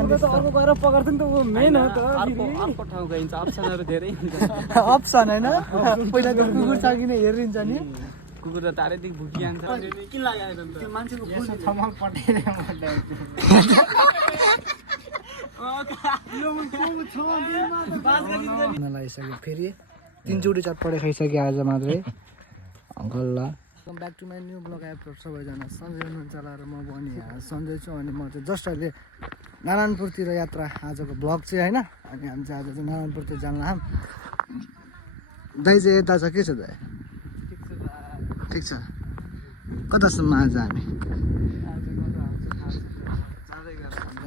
मान्छे अर्को गएर पकाउँछ नि त ऊ मेन हो त अर्को ठाउँ गइन्छ अप्सनहरू धेरै हुन्छ अप्सन होइन पहिला त कुकुर छ कि हेरिन्छ नि कुकुर त तारैदेखि भुकिहाल्छ किन लाग्यो त्यो मान्छेको लगाइसक्यो फेरि 3 चोटि चटपटे खाइसक्यो आज मात्रै अङ्कल ल welcome back to my new blog episode सबैजना सन्जय हुनुहुन्छ होला र म पनि यहाँ सन्जय छु अनि म चाहिँ जस्ट अहिले नारायणपुरतिर यात्रा आजको ब्लग चाहिँ होइन अनि हामी चाहिँ आज चाहिँ नारायणपुरतिर जान लाम दाइ चाहिँ यता छ के छ दाइ ठिक छ कतासम्म आज हामी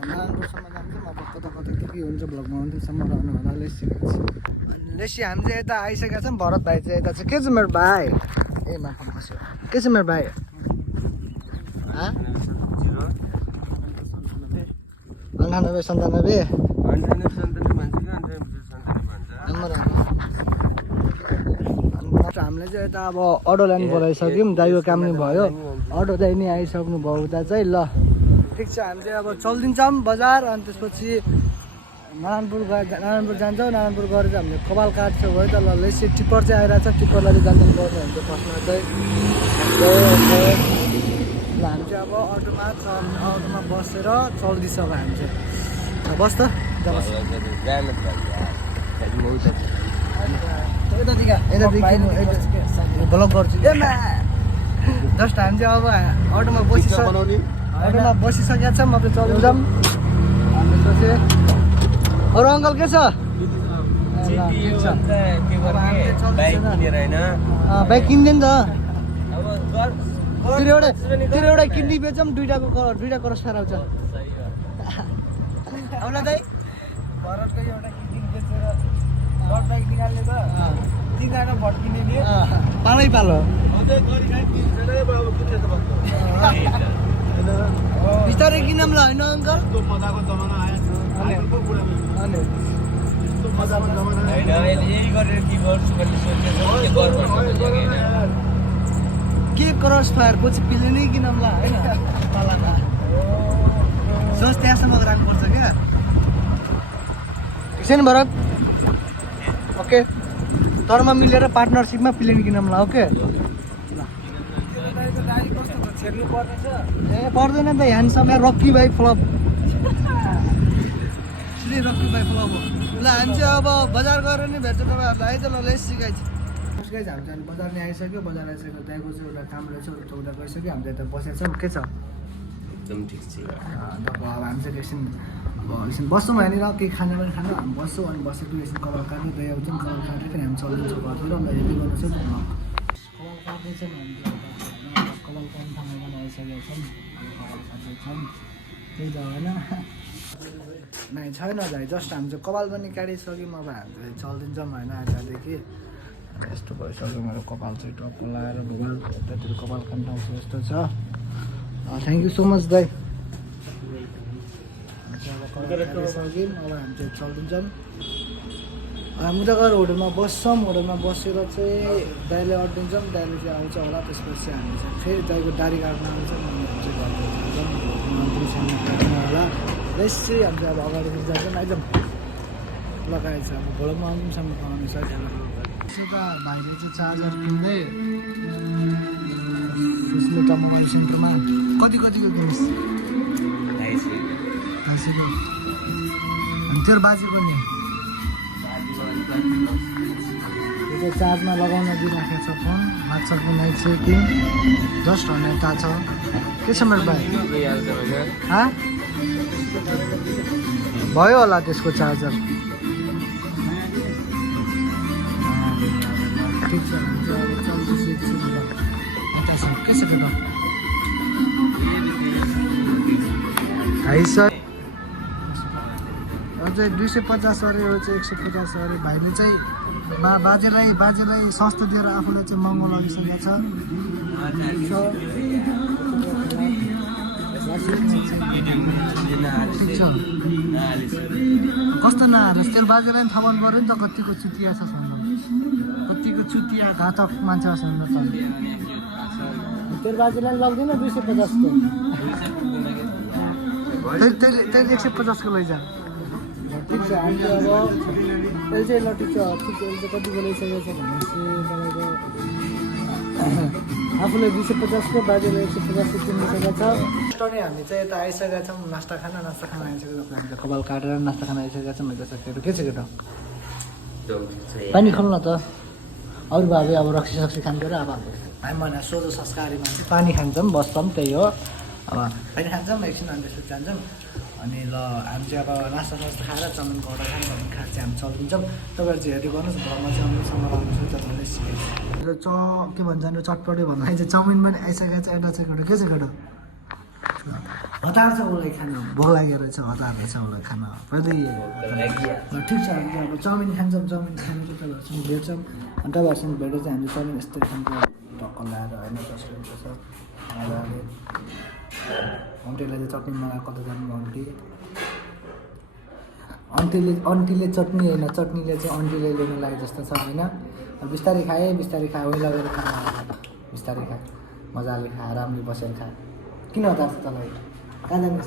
नारायणपुरसम्म जान्छौँ अब कता कता के हुन्छ ब्लगमा अन्तिमसम्म रहनु होला लेसी अनि लेसी हामी चाहिँ यता आइसकेका छौँ भरत भाइ चाहिँ यता चाहिँ के छ मेरो भाइ ए माफी बस्यो के छ मेरो भाइ 98 हामीले चाहिँ यता अब अटो लाइन बोलाइसक्यौँ दाइको काम नि भयो अटो दाइ नि आइसक्नु भयो उता चाहिँ ल ठिक छ हामी चाहिँ अब चल्दिन्छौँ बजार अनि त्यसपछि नारायणपुर जान्छौँ नारायणपुर गएर चाहिँ हामीले कपाल काट्छौँ है त ल लेसी टिप्पर चाहिँ आइरहेको छ टिप्परलाई चाहिँ जानु पर्ने हुन्छ फर्स्टमा चाहिँ ल हामी चाहिँ अब अटोमा बसेर चल्दैछ अब हामी चाहिँ बस त ब्लग गर्छु जस्ट हामी चाहिँ अब अटोमा बसिसकेका छौँ अब चल्दैछौँ त्यसपछि अरू अङ्कल के छ बाइक किन्दैन त तेरो एउटा किन्ने बेचौँ दुइटा क्रस आउँछ औला दाइ भरतको एउटा किन्ने बेचेर भट बाइक निकाल्ने त तिनजना भट किन्ने नि पालै पालो बिस्तारै किनौँ ल होइन अङ्कल के क्रस फायर पछि पिल्ने नै किनौँ ल होइन पालामा सोच त्यहाँसम्म राख्नुपर्छ क्या ठिक छ नि भरत ओके तरमा मिलेर पार्टनरसिपमा प्लेन किनौँ ल ओके ए पर्दैन त ह्यान्डसम रक्की बाई फ्लप रक्की बाई फ्लप हो ल हामी चाहिँ अब बजार गएर नि भेट्छ तपाईँहरूलाई आइज ल लेस सिकाइछ हामी चाहिँ बजार नि आइसक्यो बजार आइसक्यो दाइको चाहिँ एउटा काम रहेछ उता गइसक्यो हामी चाहिँ यता बसेको छौँ के छ एकदम ठिक छ अब हामी चाहिँ एकछिन बस्छौँ यहाँनिर केही खाना पनि खानु हामी बस्छौँ अनि बसेको एकछिन कपाल काट्नु दही आउँछौँ कपाल काट्यो फेरि हामी चल्दिन्छौँ घरतिर अन्त रेडी गर्नु छ कपाल काट्दैछौँ हामी कपाल काट्ने ठाउँमा पनि आइसकेका छौँ कपाल काट्दैछौँ त्यही त होइन नाइ छैन भाइ जस्ट हामी चाहिँ कपाल पनि काटिसक्यौँ अब हामी चाहिँ चल्दिन्छौँ होइन आजदेखि यस्तो भइसक्यो मेरो कपाल चाहिँ टप्प लगाएर भोगाल यतातिर कपाल काट्ने ठाउँ चाहिँ यस्तो छ थ्याङ्क यू सो मच दाइ अब हामी चाहिँ चल्दिन्छौँ हामी उता गएर होटलमा बस्छौँ होटलमा बसेर चाहिँ दाइले अटिदिन्छौँ दाइले चाहिँ आउँछ होला त्यसपछि हामी चाहिँ फेरि दाइको दारी काट्न आउँछौँ अनि हामी चाहिँ घरको होला त्यस चाहिँ हामी चाहिँ अब अगाडि जान्छौँ एकदम लगाएछ अब भोलमा अन्तिमसम्म पाउनु सक्छ त्यसो त भाइले चाहिँ चार्जर किन्दै सुस्मिता मोबाइल सेन्टरमा कतिको किनिस् 250 अनि तेरो बाजेको नि त्यो चार्जमा लगाउन दिइराखेको छ फोन वाट्सएपको नाइट चेकिङ जस्ट हुन यता छ के छ मेरो भाइ भयो होला त्यसको चार्जर ठिक छ के छ चाहिँ 250 अरे यो चाहिँ 150 अरे भाइले चाहिँ बाजेलाई सस्तो दिएर आफूलाई चाहिँ महँगो लगिसकेको छ ठिक छ कस्तो नआएर तेरो बाजेलाई पनि थाहा पाउनु पऱ्यो नि त कतिको चुतिया छ कतिको चुतिया घातक मान्छे छ तेरो बाजेलाई लग्दैन 250 को त्यही 150 को लैजा ठिक छ हामीले अब अहिले चाहिँ ल ठिक छ अहिले चाहिँ कतिको लैसकेको छ भनेपछि तपाईँको आफूले 250 को बाजेले 150 को किनिसकेको छ अनि हामी चाहिँ यता आइसकेका छौँ नास्ता खाना आइसकेको छ हामीले कपाल काटेर नास्ता खाना आइसकेका छौँ यता साथीहरू के छ केटा पानी खोल्नु न त अरू भाइ अब रक्सी खान्छ र अब हामी भने सोझो संस्कारी मान्छे पानी खान्छौँ बस्छौँ त्यही हो अब पानी खान्छौँ एकछिन अनि त्यसपछि जान्छौँ अनि ल हामी चाहिँ अब नास्ता खाएर चाउमिन गएर खाएर चाहिँ हामी चलिदिन्छौँ तपाईँहरू चाहिँ हेर्दै गर्नुहोस् घरमा चाहिँ आउनुसँग आउनुहोस् तपाईँहरूले के भन्छ भने चटपटे भन्दाखेरि चाहिँ चाउमिन पनि आइसकेको छ एउटा चाहिँ केटा के छ केटा हतार छ उसलाई खानु भोक लागेर चाहिँ हतार रहेछ उसलाई खान पहिल्यै ठिक छ हामी अब चाउमिन खान्छौँ चाउमिन खानु चाहिँ तपाईँहरूसँग भेट्छौँ अनि तपाईँहरूसँग भेटेर चाहिँ हामीले चाउमिन यस्तै खान्छ ढक्कल लगाएर होइन जसरी छ मजाले आन्टीलाई चाहिँ चटनी मगाएको कता जानु आन्टीले चटनी होइन चटनीले चाहिँ आन्टीले ल्याउनु লাগে जस्तो छ होइन बिस्तारै खाएँ उयो लगेर खाना बिस्तारै खाएँ मजाले खा आरामले बसेर खा किन हतार छ तँलाई कहाँ जाने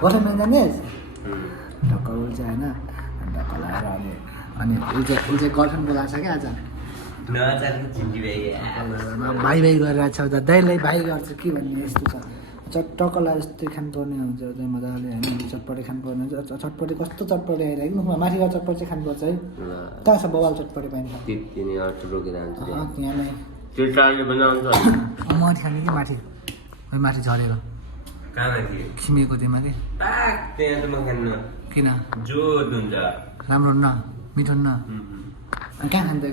गोर्खामा जानेस् ढक्कल चाहिँ होइन ढक्कल लगाएर अनि ऊ चाहिँ गर्लफ्रेन्ड बोलाएको छ क्या आज भाइ गरिरहेको छ दाइलाई भाइ गर्छ के भन्ने यस्तो छ टक्कलाई यस्तै खानुपर्ने हुन्छ चाहिँ मजाले होइन चटपटे खानुपर्ने हुन्छ चटपटे कस्तो चटपटे आइरहेको मुखमा माथिबाट चटपटे चाहिँ खानुपर्छ है कहाँ छ बवाल चटपटे पाइन्छ माथि खाने कि माथि झरेको खिमेको त्यो माथि किन राम्रो न मिठो न कहाँ खान्छ कि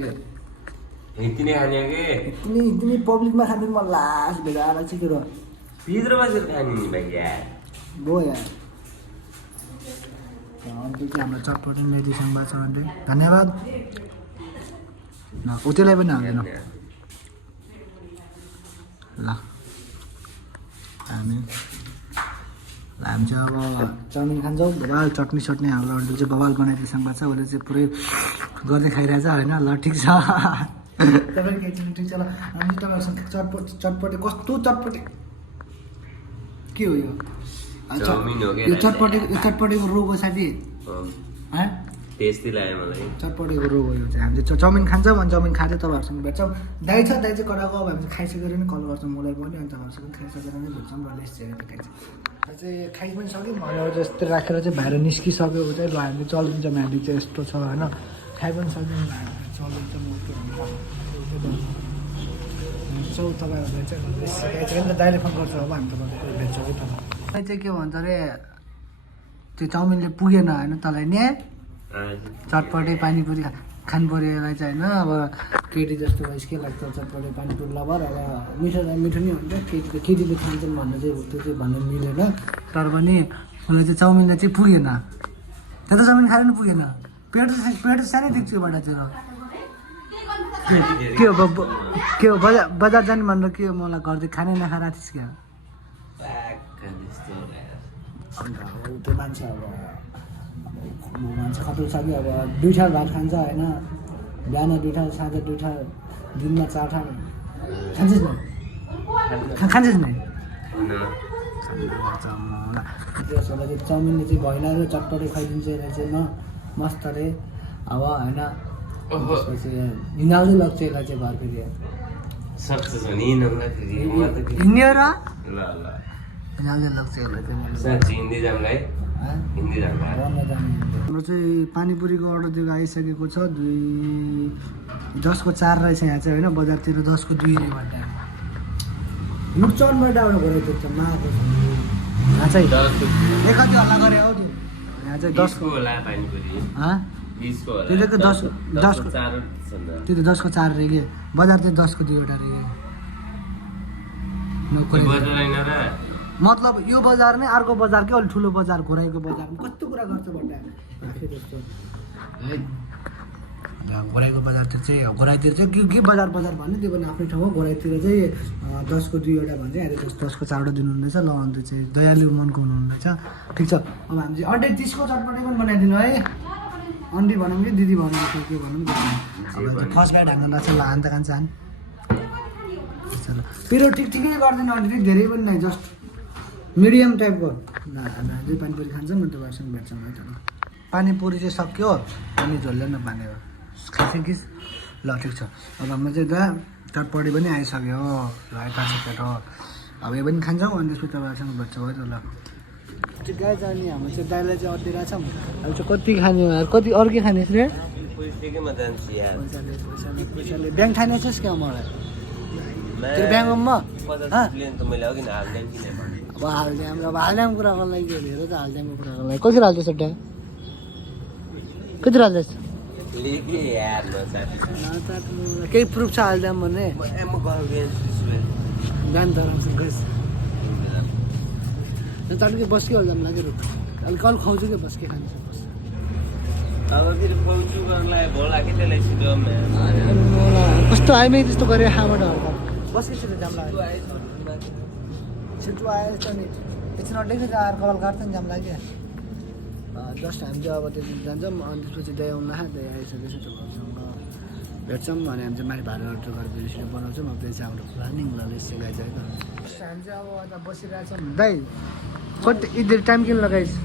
इतनी पब्लिकमा खानु मन लास्ट भेट आएर चाहिँ के भित्र बसेर खाने नि भाइ यार गो यार अन्त चाहिँ हाम्रो चटपटी ल्याइदिइसक्नु भएको छ अन्त धन्यवाद न उतैलाई पनि हाल्दैन ल हामी चाहिँ अब चाउमिन खान्छौँ बवाल चटनी हाम्रो अन्डु चाहिँ बवाल बनाइदिइसक्नु भएको छ उसले चाहिँ पुरै गर्दै खाइरहेछ होइन ल ठिक छ तपाईँको एकचोटि ठिक छ ल हामी तपाईँहरूसँग चटपटे कस्तो चटपटे के हो यो चटपटेको रोग हो साथी चटपटेको रोग हो यो चाहिँ हामी चाहिँ चाउमिन खान्छौँ अनि चाउमिन खाँदै तपाईँहरूसँग भेट्छौँ दाइ चाहिँ कराएको अब हामी चाहिँ खाइसकेर नै कल गर्छौँ मलाई पनि अनि तपाईँहरूसँग खाइसकेर नै भेट्छौँ र लेस चाहिँ खाइ पनि सक्यौँ अनि जस्तो राखेर चाहिँ बाहिर निस्किसक्यो चाहिँ ल हामीले चलिदिन्छौँ हामी चाहिँ यस्तो छ होइन खाइ पनि सक्यौँ चलिदिन्छौँ तपाईँहरूलाई चाहिँ दाइले फोन गर्छ अब हामी तपाईँलाई भेट्छौँ कि तपाईँ चाहिँ के भन्छ अरे त्यो चाउमिनले पुगेन होइन तँलाई नि चटपटे पानीपुरी खानु पऱ्यो यसलाई चाहिँ होइन अब केटी जस्तो भइस के लाग्छ चटपटे पानीपुरी लबर अब मिठो नि हुन्छ केटीले खान्छन् भन्नु चाहिँ त्यो चाहिँ भन्नु मिलेन तर पनि उसलाई चाहिँ चाउमिनले चाहिँ पुगेन त्यो त चाउमिन खाएर पनि पुगेन पेट सानै देख्छु यो बाटातिर के हो बजार जाने भनेर के हो मलाई घरदेखि खानै नखाएर थिइस् क्या त्यो मान्छे अब मान्छे खतरा छ कि अब 2 ठाल भात खान्छ होइन बिहान 2 ठाल साँझ 2 ठाल दिनमा 4 ठाल खान्छस् नि त्यसो भए चाउमिनले चाहिँ भइलाग्यो चटपटे खाइदिन्छ यसलाई चाहिँ मस्त अरे अब होइन त्यसपछि हिँडाल्दै लाग्छ यसलाई चाहिँ घर फेरि हिँडेर हिँडाल्दै लाग्छ यसलाई हाम्रो चाहिँ पानीपुरीको अर्डर दिएको आइसकेको छ 10 को 4 रहेछ यहाँ चाहिँ होइन बजारतिर 10 को 2 भन्दा नुकसानबाट एउटा घोराइतिर छ माको यहाँ चाहिँ कति हल्ला गरे हौ यहाँ चाहिँ 10 को होला पानीपुरी त्यो त 10 को 4 रहेछ बजार चाहिँ 10 को 2 वटा रहेछ मतलब यो बजार नै अर्को बजार के अलि ठुलो बजार घोराइको बजार कस्तो कुरा गर्छ भन्दा आफै जस्तो घोराइको बजारतिर चाहिँ घोराइतिर चाहिँ के बजार भन्ने त्यो पनि आफ्नै ठाउँमा घोराइतिर चाहिँ 10 को 2 वटा भन्छ अहिले 10 को 4 वटा दिनुहुँदैछ ल अन्त चाहिँ दयालु मनको हुनुहुँदैछ ठिक छ अब हामी चाहिँ अन्डे 30 को चटपटी पनि बनाइदिनु है अन्डी भनौँ कि दिदी भनौँ के भनौँ अब फर्स्ट बाइट हान्न लाग्छ ल हान त खान्छ हान पिरो ठिकै गरिदिनु अन्त धेरै पनि नै जस्ट मिडियम टाइपको दुई पानीपुरी खान्छौँ अन्त तपाईँहरूसँग भेट्छौँ है त। पानीपुरी चाहिँ सक्यो अनि झोल्ले नपाने हो खासै कि ल ठिक छ। अब हाम्रो चाहिँ दा चटपटी पनि आइसक्यो ल यता छ केटो अब यो पनि खान्छौँ अनि त्यसपछि तपाईँहरूसँग भेट्छौँ है त ल। गाई जाने हाम्रो चाहिँ दाइलाई चाहिँ अड्डिरहेको छ अब चाहिँ कति खाने कति अरू के खाने रे पैसाले ब्याङ्क खाने छस् क्या मलाई त्यो ब्याङ्कमा अब हाल्दाम कुराको लागि हेरेर त हाल्दामको कुराको लागि कसरी हाल्दैछ ट्या कति हाल्दैछ केही प्रुफ छ हाल्दाम भने जान त तड्के बस के हाल्दाम लाग्यो अलिक अलिक खुवाउँछु क्या बस के खान्छ बस कस्तो आइमै त्यस्तो गरेर खाबाट हल्का बस के जाम लाग्यो छिटो आएर त नि एकछिन अड्डेको छ आएर कपाल काट्छ नि जाम लाग्यो जस्ट हामी चाहिँ अब त्यति जान्छौँ अनि त्यसपछि दही आउनु नखा दही आइसकेपछि तपाईँहरूसँग भेट्छौँ अनि हामी चाहिँ माथि भाडा अर्डर गरेर रेसिपी बनाउँछौँ अब त्यो चाहिँ हाम्रो प्लानिङ ल यसै गइसकेको हामी चाहिँ अब यता बसिरहेछौँ दाइ कति इधर टाइम किन लगाइस्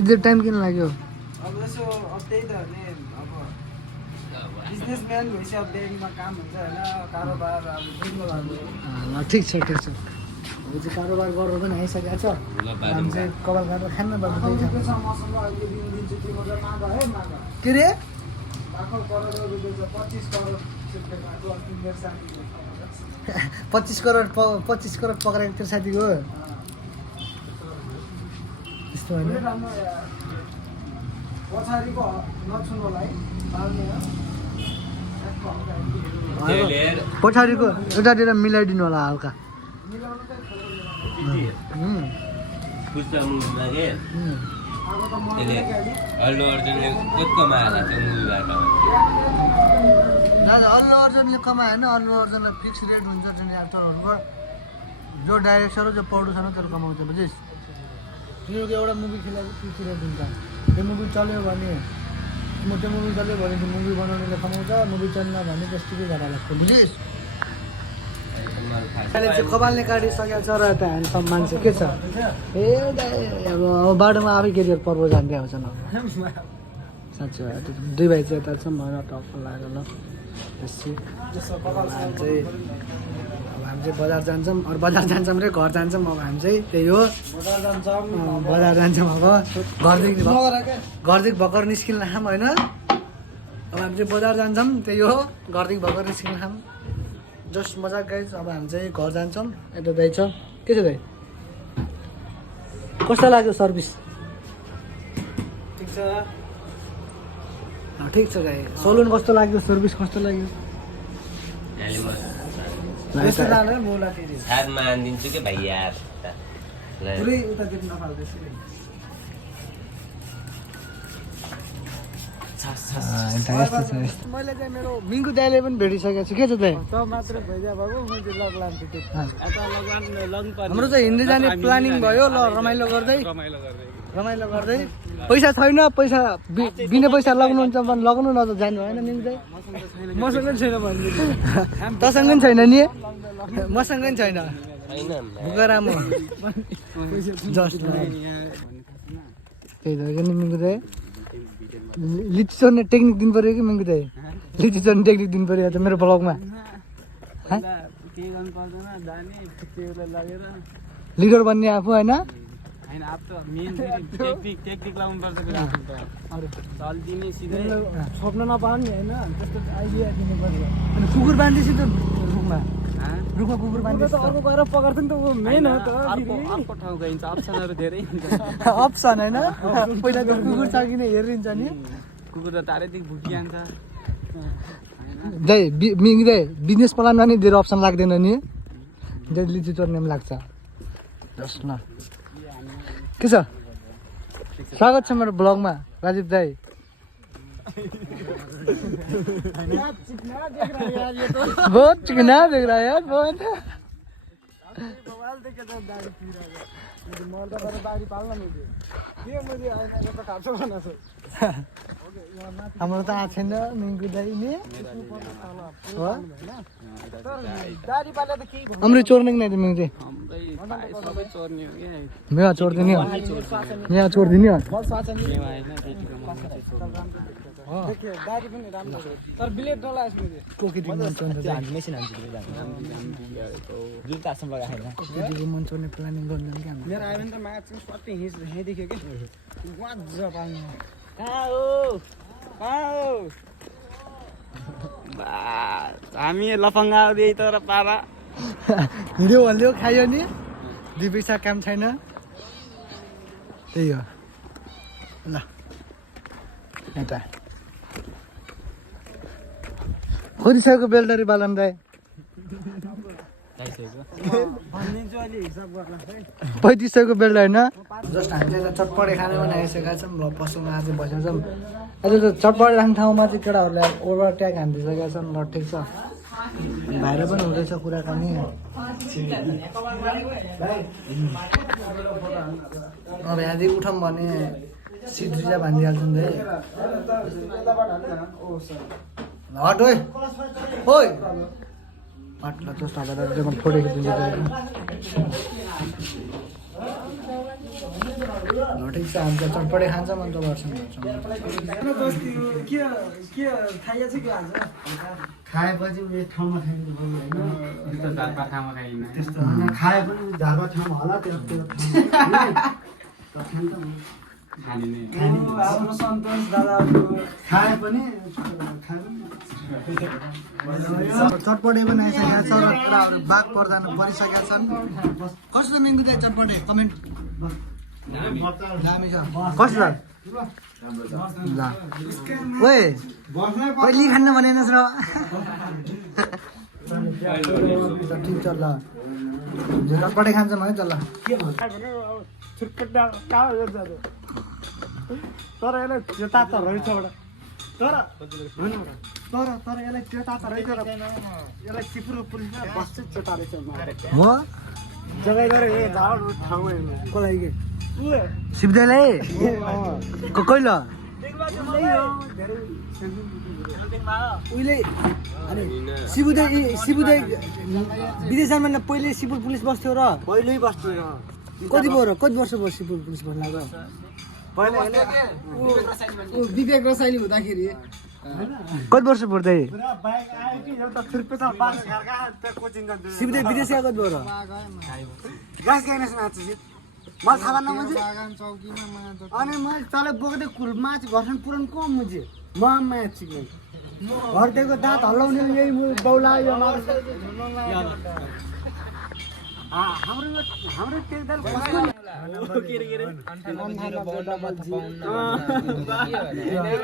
इधर टाइम किन लाग्यो अब यसो अब त्यही त नि अब बिजनेसम्यान भएपछि अब ब्याङ्कमा काम हुन्छ होइन कारोबार अब बुझ्नु भएको ल ठिक छ ठिक छ अब चाहिँ कारोबार गरेर पनि आइसकेको छ हामी चाहिँ कपाल काटेर खान्न मसँग अहिले दिन्छु 3000 माग है माग के रे लाखौँ करोड रुपियाँ छ 25 करोड मेरो साथीको 25 करोड पक्राएको थियो साथीको त्यस्तो होइन पछाडिको नछुनु होला है पछाडिको एउटातिर मिलाइदिनु होला हल्का अल्लु अर्जुनले कति कमाएर त्यो मुभीबाट दादा अल्लु अर्जुनले कमायो होइन अल्लु अर्जुनलाई फिक्स रेट हुन्छ जुन एक्टरहरूको जो डाइरेक्टर हो जो प्रड्युसर हो त्यसले कमाउँछ बुझिस् तिनीहरूको एउटा मुभी खेलाएको फिक्स रेट हुन्छ त्यो मुभी चल्यो भने त्यो मुभी चल्यो भने त्यो मुभी बनाउनेले कमाउँछ मुभी चल्न भने त्यस्तै घाटा लाग्छ बुझिस् अहिले चाहिँ कपालले काटिसकेको छ र यता ह्यान्डसम मान्छे के छ ए अब बाटोमा आफै केटीहरू पर्व जान्दै आउँछ न साँच्चै दुई भाइ चाहिँ यता छ मलाई टक्क लागेर ल त्यसै अब हामी चाहिँ बजार जान्छौँ अरू बजार जान्छौँ रे घर जान्छौँ अब हामी चाहिँ त्यही हो बजार जान्छौँ अब घरदेखि भर्खर निस्किन खाम होइन अब हामी चाहिँ बजार जान्छौँ त्यही हो घरदेखि भर्खर निस्किन खाम जस्ट मजाक गाइज अब हामी चाहिँ घर जान्छौँ यता दाइ छ के छ दाइ कस्तो लाग्यो सर्भिस ठिक छ गाई सलुन कस्तो लाग्यो सर्भिस कस्तो लाग्यो साथमा आनिदिन्छु कि भाइ यार पुरै उतातिर नफाल्दैछ मैले चाहिँ मेरो मिङ्गु दाइले पनि भेटिसकेको छु के छ दाइ त मात्र भइदिया भएको म चाहिँ लग लान्छु त्यो यता लग्नु पर्ने हाम्रो चाहिँ हिँड्दै जाने प्लानिङ भयो ल रमाइलो गर्दै पैसा छैन पैसा बिना पैसा लगाउनुहुन्छ भने लगाउनु न त जानु होइन मिङ्गु दाइ मसँग पनि छैन भन्नु तसँग पनि छैन नि मसँग पनि छैन भुकरा म जस्ट त्यही त नि मिङ्गु दाइ लिची चढ्ने टेक्निक दिनु पऱ्यो कि मिङ्गु दाइ लिची चढ्ने टेक्निक दिनु पऱ्यो त मेरो ब्लगमा लिडर बन्ने आफू होइन स्वप्न नपाउने होइन त्यस्तो आइडिया दिनु पर्यो अनि कुकुर बाँध्दैछु त रुखमा कुकुर बाँध्दैछ अर्को गएर पकाउँछ नि त ऊ मेन हो त अर्को ठाउँ गइन्छ अप्सनहरू धेरै हुन्छ अप्सन होइन पहिला त कुकुर छ कि हेरिन्छ नि कुकुर त टाढैदेखि भुकिहाल्छ दाइ मिङ्गु दाइ बिजनेस प्लानमा नि धेरै अप्सन लाग्दैन नि जे लिची चढ्ने पनि लाग्छ जस्ट न के छ स्वागत छ मेरो ब्लगमा राजीव दाइ बहुत चिकना देख रहा है यार बहुत कालदेखि त दाढी पिराको मैले त गरेर दाढी पाल्न मैले के मैले आइनाको त काट्छु बनाएको हाम्रो त आएको छैन मिङ्गु दाइ नि हो दाढी पाल्दा त केही हाम्रो चोर्ने कि नै मिङ्गु चाहिँ हाम्रै प्रायः सबै चोर्ने हो क्या मेवा चोर्दिने हो मेवा चोर्दिने हो मेवा होइन केटीको मनमा चाहिँ चोर्ने देखियो दाढी पनि राम्रो छ तर ब्लेड नलाएछ मैले केटीको मन चोर्ने केटीको मन चोर्ने प्लानिङ गर्दैन क्या हाम्रो मेरो आयो भने त म्याच चाहिँ सबै हेँ देख्यो कि वाज पाल्नु कहाँ हो हामी लफङ्गा यही तर पारा हिँड्यो हल्यो खायो नि 2 पैसा काम छैन त्यही हो ल यता खोजिसकेको बेलडरी बालन दाइ भनिदिन्छु अहिले हिसाब गर्ला है 3500को बेल्ट होइन जस्ट हामीले त चटपटे खाना बनाइसकेका छौँ र पसलमा आज बसेका छौँ अहिले त चटपटे खाने ठाउँमा चाहिँ केटाहरूले ओभर ट्याग हानिदिइसकेका छन् ल ठिक छ भाइर पनि हुँदैछ कुराकानी अब यहाँदेखि उठौँ भने सिद्रिजा भनिदिइहाल्छन् है हट ओइ ओइ हटला जस्तो अब म फोटो खिचिदिन्छु ठिक छ हामी त चटपटे खान्छ मन त गर्छौँ के खाइएछ कि आज खाएपछि उयो ठाउँमा खाइदिनु पर्यो होइन त्यस्तो झापा ठाउँमा खाइन्न त्यस्तो होइन खाए पनि झापा ठाउँमा होला त्यो खाने नै हाम्रो सन्तोष दादाको खाए पनि चटपटे पनि आइसकेका छ र कुराहरू बाघ पर्दैन बनिसकेका छन् कस्तो मेङ्गु चाहिँ चटपटे कमेन्ट दामी छ कस्तो ल ओए कहिले खान्न भनेनस् र ठिक छ ल चटपटे खान्छ भने त ल छुटपुट कहाँ हो जाँदो तर यसलाई त्यो तातो रहेछ एउटा तर यसलाई त्यो तातो रहेछ र यसलाई चिपुरो पुलिसमा बस्छ चेता रहेछ हो जग्गा गएर ए झाड ठाउँमा को लागि सिपदाइलाई कहिले उहिले अनि सिबुदाई विदेश जानु पहिले सिपुर पुलिस बस्थ्यो र पहिल्यै बस्थ्यो र कति वर्ष भयो सिपुर पुलिस बस्न लाग्यो पहिला विवेक रसाइली हुँदाखेरि कति वर्ष पर्दै बाइक आयो कि एउटा छुर्पेचा बास घरका त्यो कोचिङ गर्दै सिबुदाई विदेश गएको कति भयो र गास गाइनेस माछ मलाई थाहा भएन मुझे अनि मैले तले बोक्दै कुल माछ घरसँग पुरानो कम मुझे म माछ चिक्ने घरदेखिको दाँत हल्लाउने यही बौला यो माछ हाम्रो टेक्दाल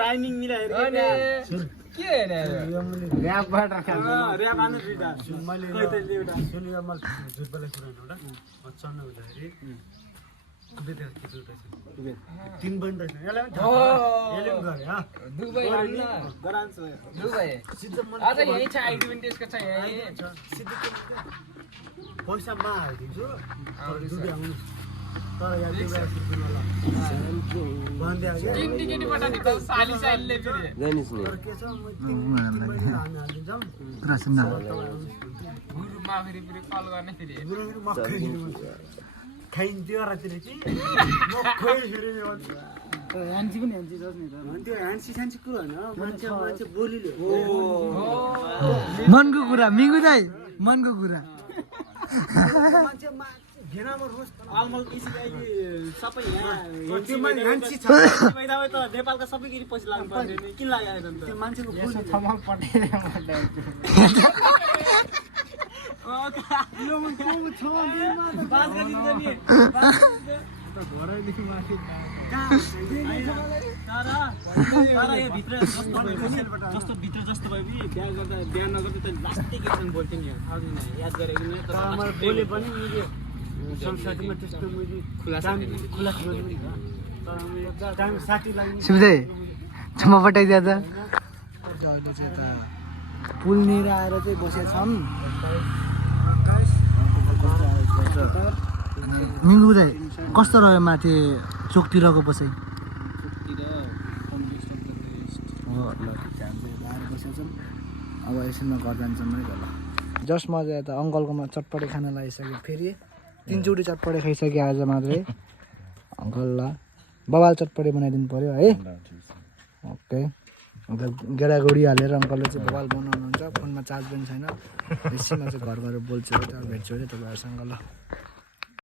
राइनिङ मिलाएर के ऱ्यापबाट ऱ्याप आनु दिदा मैले एउटा सुनेर मैले झुट बोले सुनाउनु एउटा चन्न हुँदाखेरि कुबेत तीन बन्द रहेछ यसले गरे हा दुबई लाग्न गरान्छ दुबई सिधै आज यही छ एग्रिमेन्ट त्यसको छ यही सिधै पैसा मा हालिदिन्छु दुबई आउनु तर यहाँ दुबई सुन्नुला भन्दै आयो टिकट पठाउने त साली सालीले फेरि जानिस् नि के छ म 3 महिना हालिदिन्छम रासिना गुरुमा फेरि कल गर्ने फेरि गुरु मक्खै खाइन्थ्यो रातिर कि मक्खै फेरि ह्यान्सी पनि ह्यान्सी जस नि त त्यो ह्यान्सी सान्सी कुरा होइन मान्छे बोलीले मनको कुरा मिङ्गु दाइ मनको कुरा मान्छे घेनामा रोज अलमल किसी अहिले सबै यहाँ ह्यान्सी छ पैदामै त नेपालका सबै गिरी पैसा लाग्नु पर्ने किन लाग्यो त त्यो मान्छेको बोली थमल पटेर यो म के छ दिनमा त 5 गति गर्ने घरैदेखि माथि तर यो भित्र जस्तो भित्र जस्तो भए पनि बिहा गर्दा बिहा नगर्दा त लास्टै केसन बोल्थ्यो नि याद गरेको नि तर मलाई बोले पनि मैले संस्कृतिमा त्यस्तो मैले खुलासा गर्नु तर मैले टाइम साथी लाग्ने सिबुदाई छमा पठाइदिया त अहिले चाहिँ त पुल निर आएर चाहिँ बसेका छौँ मिङ्गु चाहिँ कस्तो रह्यो माथि चोकतिरको बसाइ हो ल ठिक हामी चाहिँ आएर बसेका छौँ अब एकछिनमा घर जान्छौँ है ल जस्ट म चाहिँ यता अङ्कलकोमा चटपटे खाना लगाइसकेँ फेरि 3 चोटि चटपटे खाइसकेँ आज मात्रै अङ्कललाई बबाल चटपटे बनाइदिनु पऱ्यो है ओके अन्त गेडागुडी हालेर अङ्कलले चाहिँ बबाल बनाउनुहुन्छ फोनमा चार्ज पनि छैन एकछिनमा चाहिँ घर गएर बोल्छु भेट्छु अरे तपाईँहरूसँग ल